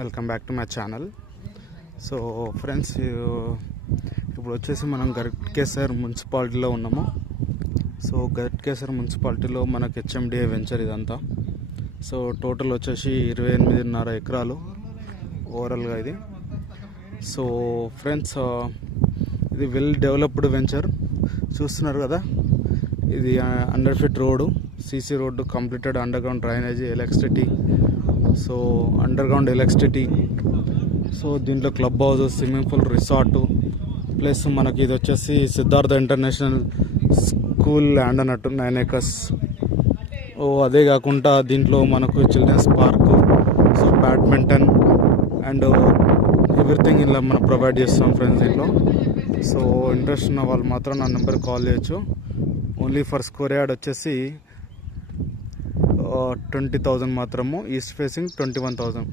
Welcome back to my channel. So friends, ఇప్పుడు వచ్చేసి మనం గట్కేసర్ మున్సిపాలిటీలో ఉన్నాము. సో గట్కేసర్ మున్సిపాలిటీలో మనకు హెచ్ఎండిఏ వెంచర్ ఇదంతా. సో టోటల్ వచ్చేసి 28.5 ఎకరాలు ఓవరాల్గా ఇది. సో ఫ్రెండ్స్, ఇది వెల్ డెవలప్డ్ వెంచర్ చూస్తున్నారు కదా. ఇది 100 feet road, CC road, completed underground drainage, electricity. So underground electricity. So దీంట్లో clubhouse, swimming pool, resort, plus మనకి ఇది వచ్చేసి సిద్ధార్థ ఇంటర్నేషనల్ స్కూల్ ల్యాండ్ అన్నట్టు 9 acres. అదే కాకుండా దీంట్లో మనకు children's park, so badminton and everything ఇలా మనం ప్రొవైడ్ చేస్తున్నాం ఫ్రెండ్స్ దీంట్లో. సో ఇంట్రెస్ట్ ఉన్న వాళ్ళు మాత్రం నా నెంబర్కి కాల్ చేయొచ్చు. ఓన్లీ ఫర్ స్క్వేర్ యార్డ్ వచ్చేసి 20,000 మాత్రము, ఈస్ట్ ఫేసింగ్ 21,000.